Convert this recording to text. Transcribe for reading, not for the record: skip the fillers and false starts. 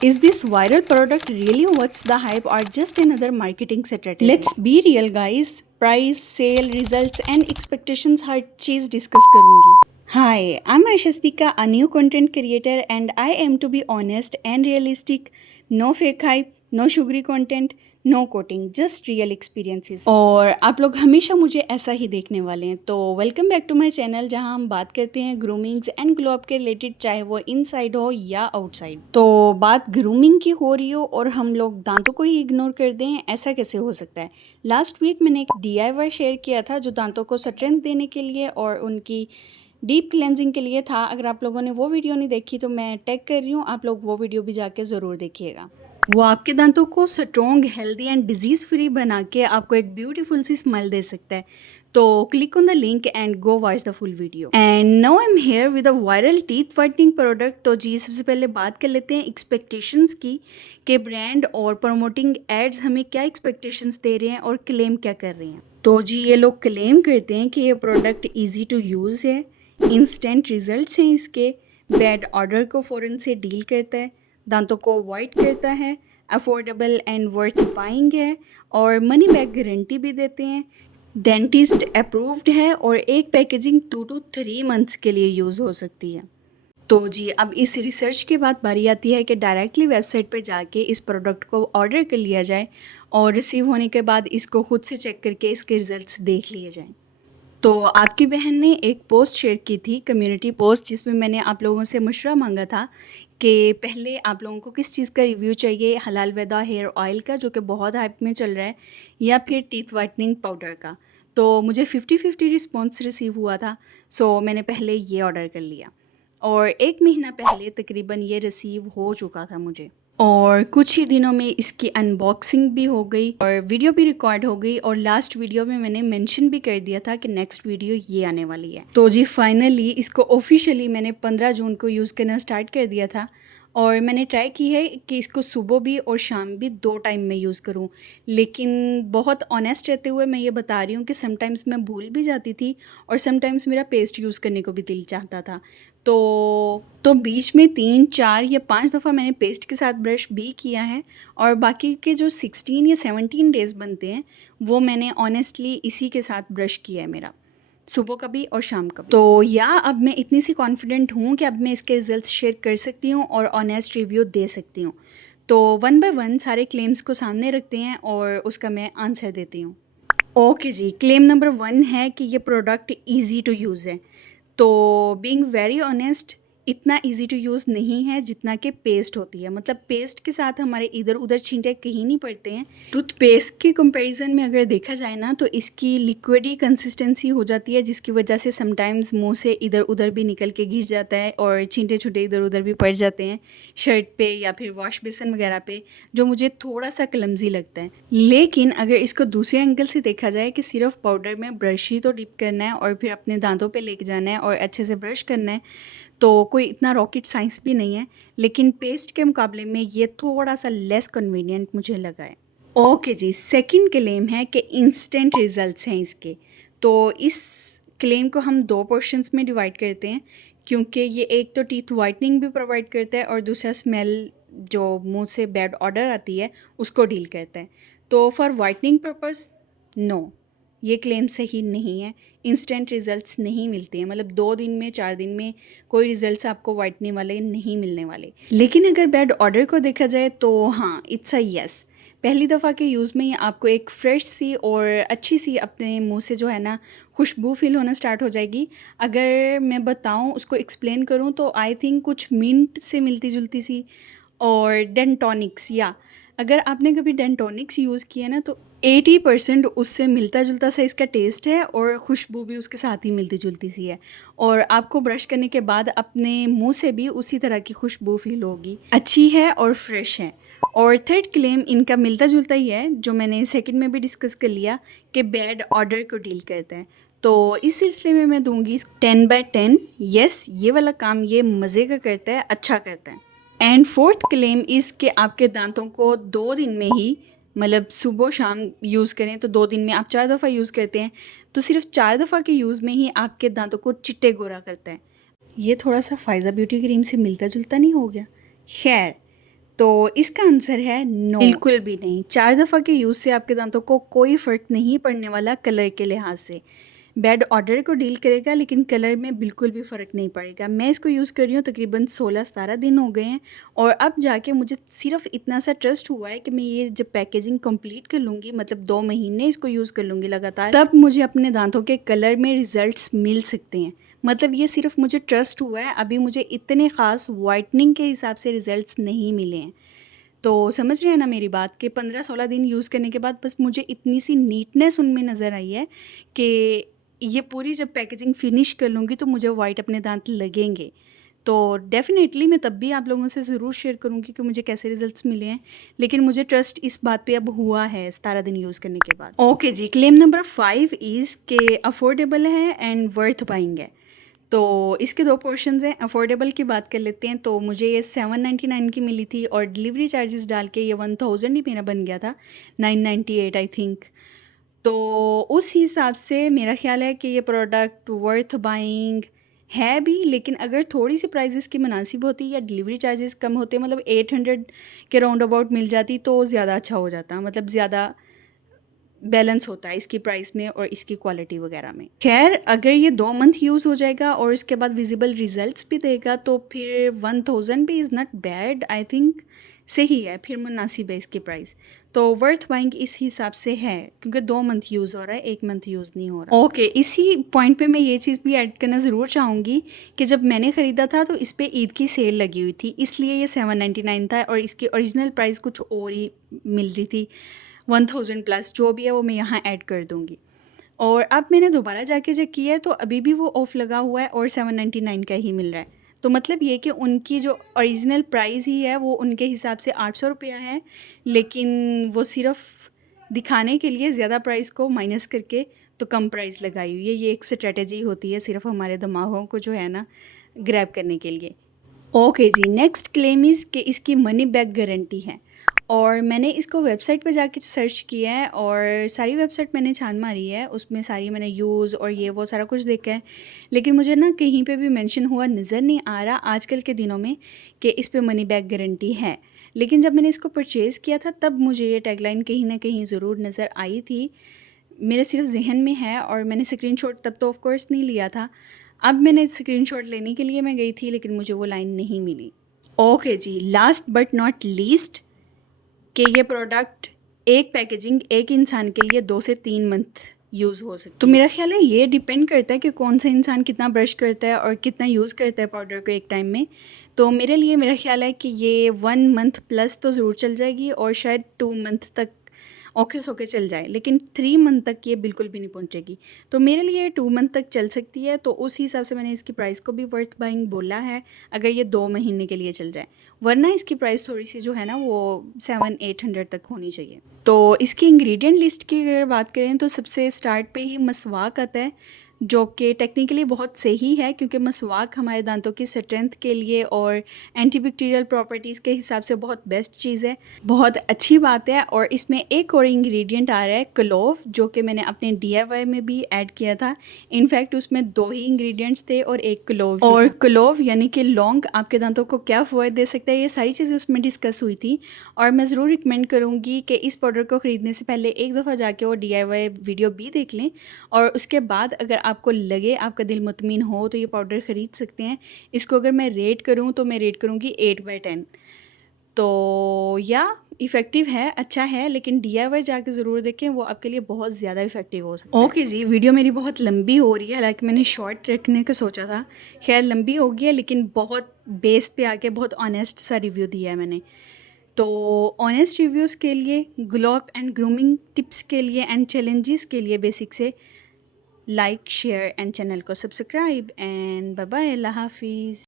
Is this viral product really what's the hype or just another marketing strategy? Let's be real guys. Price, sale, results and expectations हर चीज discuss करूंगी. Hi, I'm Ashastika, a new content creator and I aim to be honest and realistic. No fake hype, no sugary content, no coating, just real experiences. और आप लोग हमेशा मुझे ऐसा ही देखने वाले हैं. तो welcome back to my channel जहां हम बात करते हैं ग्रूमिंग्स एंड ग्लो अप के रिलेटेड, चाहे वो इनसाइड हो या आउटसाइड. तो बात ग्रूमिंग की हो रही हो और हम लोग दांतों को ही इग्नोर कर दें, ऐसा कैसे हो सकता है. लास्ट वीक मैंने एक DIY शेयर किया था जो दांतों को स्ट्रेंथ देने के लिए और उनकी डीप क्लेंजिंग के लिए था. अगर आप लोगों ने वो वीडियो नहीं देखी तो मैं टैग कर रही हूँ, आप लोग वो वीडियो भी जाके ज़रूर देखिएगा. वो आपके दांतों को strong, healthy and disease free बना के आपको एक ब्यूटीफुल सी स्माइल दे सकता है. तो click on the link and go watch the full video. And now I am here with a viral teeth whitening product. तो जी सबसे पहले बात कर लेते हैं एक्सपेक्टेशंस की, कि ब्रांड और प्रमोटिंग एड्स हमें क्या एक्सपेक्टेशंस दे रहे हैं और क्लेम क्या कर रहे हैं. तो जी ये लोग क्लेम करते हैं कि ये प्रोडक्ट ईजी टू यूज़ है, इंस्टेंट रिजल्ट्स हैं इसके, बैड ऑर्डर को फ़ौरन से डील करता है, दांतों को वाइट करता है, अफोर्डेबल एंड वर्थ बाइंग है और मनी बैक गारंटी भी देते हैं, डेंटिस्ट अप्रूव्ड है और एक पैकेजिंग 2 to 3 मंथ्स के लिए यूज़ हो सकती है. तो जी अब इस रिसर्च के बाद बारी आती है कि डायरेक्टली वेबसाइट पर जाके इस प्रोडक्ट को ऑर्डर कर लिया जाए और रिसीव होने के बाद इसको खुद से चेक करके इसके रिजल्ट्स देख लिए जाएं. तो आपकी बहन ने एक पोस्ट शेयर की थी, कम्युनिटी पोस्ट, जिसमें मैंने आप लोगों से मशवरा मांगा था कि पहले आप लोगों को किस चीज़ का रिव्यू चाहिए, हलाल वेदा हेयर ऑयल का जो कि बहुत हाइप में चल रहा है, या फिर टीथ वाइटनिंग पाउडर का. तो मुझे 50-50 रिस्पॉन्स रिसीव हुआ था. सो मैंने पहले ये ऑर्डर कर लिया और 1 महीना पहले तकरीबन ये रिसीव हो चुका था मुझे. और कुछ ही दिनों में इसकी अनबॉक्सिंग भी हो गई और वीडियो भी रिकॉर्ड हो गई. और लास्ट वीडियो में मैंने मेंशन भी कर दिया था कि नेक्स्ट वीडियो ये आने वाली है. तो जी फाइनली इसको ऑफिशियली मैंने 15 जून को यूज़ करना स्टार्ट कर दिया था और मैंने ट्राई की है कि इसको सुबह भी और शाम भी 2 टाइम में यूज़ करूं. लेकिन बहुत ऑनेस्ट रहते हुए मैं ये बता रही हूँ कि समटाइम्स मैं भूल भी जाती थी और समटाइम्स मेरा पेस्ट यूज़ करने को भी दिल चाहता था. तो बीच में 3, 4 या 5 दफ़ा मैंने पेस्ट के साथ ब्रश भी किया है और बाकी के जो 16 या 17 डेज़ बनते हैं वो मैंने ऑनेस्टली इसी के साथ ब्रश किया है, मेरा सुबह का भी और शाम का भी. तो या अब मैं इतनी सी कॉन्फिडेंट हूँ कि अब मैं इसके रिजल्ट्स शेयर कर सकती हूँ और ऑनेस्ट रिव्यू दे सकती हूँ. तो 1 बाय 1 सारे क्लेम्स को सामने रखते हैं और उसका मैं आंसर देती हूँ. ओके जी, क्लेम नंबर 1 है कि ये प्रोडक्ट ईजी टू यूज़ है. तो बीइंग वेरी ऑनेस्ट, इतना इजी टू यूज़ नहीं है जितना कि पेस्ट होती है. मतलब पेस्ट के साथ हमारे इधर उधर छींटे कहीं नहीं पड़ते हैं. टूथपेस्ट के कंपैरिजन में अगर देखा जाए ना तो इसकी लिक्विडी कंसिस्टेंसी हो जाती है, जिसकी वजह से समटाइम्स मुंह से इधर उधर भी निकल के गिर जाता है और छींटे छुटे इधर उधर भी पड़ जाते हैं शर्ट पे या फिर वॉश बेसिन वगैरह पे, जो मुझे थोड़ा सा क्लमजी लगता है. लेकिन अगर इसको दूसरे एंगल से देखा जाए कि सिर्फ पाउडर में ब्रश ही तो डिप करना है और फिर अपने दांतों पे लेके जाना है और अच्छे से ब्रश करना है, तो कोई इतना रॉकेट साइंस भी नहीं है. लेकिन पेस्ट के मुकाबले में ये थोड़ा सा लेस कन्वीनियंट मुझे लगा है. ओके जी, सेकंड क्लेम है कि इंस्टेंट रिजल्ट्स हैं इसके. तो इस क्लेम को हम 2 पोर्शंस में डिवाइड करते हैं, क्योंकि ये एक तो टीथ वाइटनिंग भी प्रोवाइड करता है और दूसरा स्मेल जो मुंह से बैड ऑर्डर आती है उसको डील करता है. तो फॉर वाइटनिंग पर्पस नो, ये क्लेम सही नहीं है. इंस्टेंट रिजल्ट्स नहीं मिलते हैं, मतलब 2 दिन में 4 दिन में कोई रिजल्ट्स आपको वाइटनिंग वाले नहीं मिलने वाले. लेकिन अगर बैड ऑर्डर को देखा जाए तो हाँ, इट्स अ यस. पहली दफ़ा के यूज़ में ही आपको एक फ्रेश सी और अच्छी सी अपने मुंह से जो है ना खुशबू फील होना स्टार्ट हो जाएगी. अगर मैं बताऊँ, उसको एक्सप्लेन करूँ तो आई थिंक कुछ मिंट से मिलती जुलती सी. और डेंटोनिक्स, या अगर आपने कभी डेंटोनिक्स यूज़ किया ना तो 80% उससे मिलता जुलता सा इसका टेस्ट है और खुशबू भी उसके साथ ही मिलती जुलती सी है. और आपको ब्रश करने के बाद अपने मुंह से भी उसी तरह की खुशबू फील होगी, अच्छी है और फ्रेश है. और थर्ड क्लेम इनका मिलता जुलता ही है, जो मैंने सेकंड में भी डिस्कस कर लिया कि बैड ऑर्डर को डील करते हैं. तो इस सिलसिले में मैं दूंगी 10/10. यस, ये वाला काम ये मज़े का करता है, अच्छा करता है. एंड फोर्थ क्लेम इस कि आपके दांतों को 2 दिन में ही, मतलब सुबह शाम यूज़ करें तो 2 दिन में आप 4 दफ़ा यूज़ करते हैं तो सिर्फ 4 दफ़ा के यूज़ में ही आपके दांतों को चिट्टे गोरा करता है. ये थोड़ा सा फ़ायज़ा ब्यूटी क्रीम से मिलता जुलता नहीं हो गया? खैर, तो इसका आंसर है नो, बिल्कुल भी नहीं। 4 दफ़ा के यूज़ से आपके दांतों को कोई फ़र्क नहीं पड़ने वाला कलर के लिहाज से। बेड ऑर्डर को डील करेगा लेकिन कलर में बिल्कुल भी फ़र्क नहीं पड़ेगा। मैं इसको यूज़ कर रही हूँ तकरीबन 16-17 दिन हो गए हैं और अब जाके मुझे सिर्फ इतना सा ट्रस्ट हुआ है कि मैं ये जब पैकेजिंग कंप्लीट कर लूँगी, मतलब 2 महीने इसको यूज़ कर लूँगी लगातार, तब मुझे अपने दांतों के कलर में रिज़ल्ट्स मिल सकते हैं। मतलब ये सिर्फ मुझे ट्रस्ट हुआ है, अभी मुझे इतने ख़ास वाइटनिंग के हिसाब से रिज़ल्ट्स नहीं मिले हैं। तो समझ रहे हैं ना मेरी बात, कि 15-16 दिन यूज़ करने के बाद बस मुझे इतनी सी नीटनेस उनमें नज़र आई है कि ये पूरी जब पैकेजिंग फ़िनिश कर लूँगी तो मुझे वाइट अपने दांत लगेंगे। तो डेफ़िनेटली मैं तब भी आप लोगों से ज़रूर शेयर करूँगी कि मुझे कैसे रिज़ल्ट्स मिले हैं, लेकिन मुझे ट्रस्ट इस बात पे अब हुआ है 17 दिन यूज़ करने के बाद। ओके जी, क्लेम नंबर 5 इज़ के अफोर्डेबल है एंड वर्थ बाइंग है। तो इसके 2 पोर्शंस हैं। अफोर्डेबल की बात कर लेते हैं, तो मुझे ये 799 की मिली थी और डिलीवरी चार्जेस डाल के ये 1000 ही मेरा बन गया था, 998 आई थिंक। तो उस हिसाब से मेरा ख़्याल है कि ये प्रोडक्ट वर्थ बाइंग है भी, लेकिन अगर थोड़ी सी प्राइस की मुनासिब होती या डिलीवरी चार्जेस कम होते, मतलब 800 के राउंड अबाउट मिल जाती तो ज़्यादा अच्छा हो जाता, मतलब ज़्यादा बैलेंस होता है इसकी प्राइस में और इसकी क्वालिटी वगैरह में। खैर, अगर ये 2 मंथ यूज़ हो जाएगा और इसके बाद विजिबल रिजल्ट्स भी देगा तो फिर 1000 भी is not bad, I think सही है, फिर मुनासिब है इसकी प्राइस। तो वर्थ बाइंग इस हिसाब से है क्योंकि 2 मंथ यूज़ हो रहा है, 1 मंथ यूज़ नहीं हो रहा। ओके, इसी पॉइंट पे मैं ये चीज़ भी ऐड करना ज़रूर चाहूँगी कि जब मैंने ख़रीदा था तो इस पर ईद की सेल लगी हुई थी, इसलिए ये 799 था और इसकी ओरिजिनल प्राइस कुछ और ही मिल रही थी, 1000 प्लस जो भी है वो मैं यहाँ ऐड कर दूँगी। और अब मैंने दोबारा जाके चेक किया है तो अभी भी वो ऑफ़ लगा हुआ है और 799 का ही मिल रहा है। तो मतलब ये कि उनकी जो ओरिजिनल प्राइस ही है वो उनके हिसाब से 800 रुपया है, लेकिन वो सिर्फ दिखाने के लिए ज़्यादा प्राइस को माइनस करके तो कम प्राइस लगाई हुई है। ये एक स्ट्रेटजी होती है सिर्फ हमारे दिमागों को जो है ना ग्रैब करने के लिए। ओके जी, नेक्स्ट क्लेम इज़ कि इसकी मनी बैक गारंटी है और मैंने इसको वेबसाइट पे जाके सर्च किया है और सारी वेबसाइट मैंने छान मारी है, उसमें सारी मैंने यूज़ और ये वो सारा कुछ देखा है, लेकिन मुझे ना कहीं पे भी मेंशन हुआ नज़र नहीं आ रहा आजकल के दिनों में कि इस पे मनी बैक गारंटी है। लेकिन जब मैंने इसको परचेज़ किया था तब मुझे ये टैगलाइन कहीं ना कहीं ज़रूर नज़र आई थी, मेरे सिर्फ जहन में है और मैंने स्क्रीनशॉट तब तो ऑफ कोर्स नहीं लिया था। अब मैंने स्क्रीनशॉट लेने के लिए मैं गई थी लेकिन मुझे वो लाइन नहीं मिली। ओके जी, लास्ट बट नॉट लीस्ट कि ये प्रोडक्ट एक पैकेजिंग एक इंसान के लिए 2 से 3 मंथ यूज़ हो सकती है। तो मेरा ख्याल है ये डिपेंड करता है कि कौन सा इंसान कितना ब्रश करता है और कितना यूज़ करता है पाउडर को एक टाइम में। तो मेरे लिए मेरा ख्याल है कि ये 1 मंथ प्लस तो ज़रूर चल जाएगी और शायद 2 मंथ तक औखे सौखे चल जाए, लेकिन 3 मंथ तक ये बिल्कुल भी नहीं पहुंचेगी। तो मेरे लिए 2 मंथ तक चल सकती है, तो उस हिसाब से मैंने इसकी प्राइस को भी वर्थ बाइंग बोला है अगर ये 2 महीने के लिए चल जाए, वरना इसकी प्राइस थोड़ी सी जो है ना वो 700-800 तक होनी चाहिए। तो इसकी इंग्रेडिएंट लिस्ट की अगर बात करें तो सबसे स्टार्ट पे ही मसवाक आता है, जो कि टेक्निकली बहुत सही है क्योंकि मसवाक हमारे दांतों की स्ट्रेंथ के लिए और एंटीबैक्टीरियल प्रॉपर्टीज़ के हिसाब से बहुत बेस्ट चीज़ है, बहुत अच्छी बात है। और इसमें एक और इंग्रेडिएंट आ रहा है क्लोव, जो कि मैंने अपने DIY में भी ऐड किया था। इनफैक्ट उसमें 2 ही इंग्रेडिएंट्स थे और एक क्लोव, और क्लोव यानी कि लौंग आपके दांतों को क्या फ़ायदे दे सकता है, ये सारी चीज़ें उसमें डिस्कस हुई थी। और मैं ज़रूर रिकमेंड करूँगी कि इस पाउडर को ख़रीदने से पहले एक दफ़ा जाके वो DIY वीडियो भी देख लें और उसके बाद अगर आपको लगे, आपका दिल मुतमिन हो तो ये पाउडर ख़रीद सकते हैं। इसको अगर मैं रेट करूँ तो मैं रेट करूँगी 8/10। तो या इफ़ेक्टिव है, अच्छा है, लेकिन DIY जाके ज़रूर देखें, वो आपके लिए बहुत ज़्यादा इफ़ेक्टिव हो सकता है। ओके जी, वीडियो मेरी बहुत लंबी हो रही है, हालांकि मैंने शॉर्ट रखने का सोचा था। खैर लंबी हो गई है, लेकिन बहुत बेस पे आके बहुत ऑनेस्ट सा रिव्यू दिया है मैंने। तो ऑनेस्ट रिव्यूज़ के लिए, glow up and grooming tips के लिए एंड चैलेंजेस के लिए बेसिक से लाइक, शेयर एंड चैनल को सब्सक्राइब एंड बाय बाय, अल्लाह हाफिज़।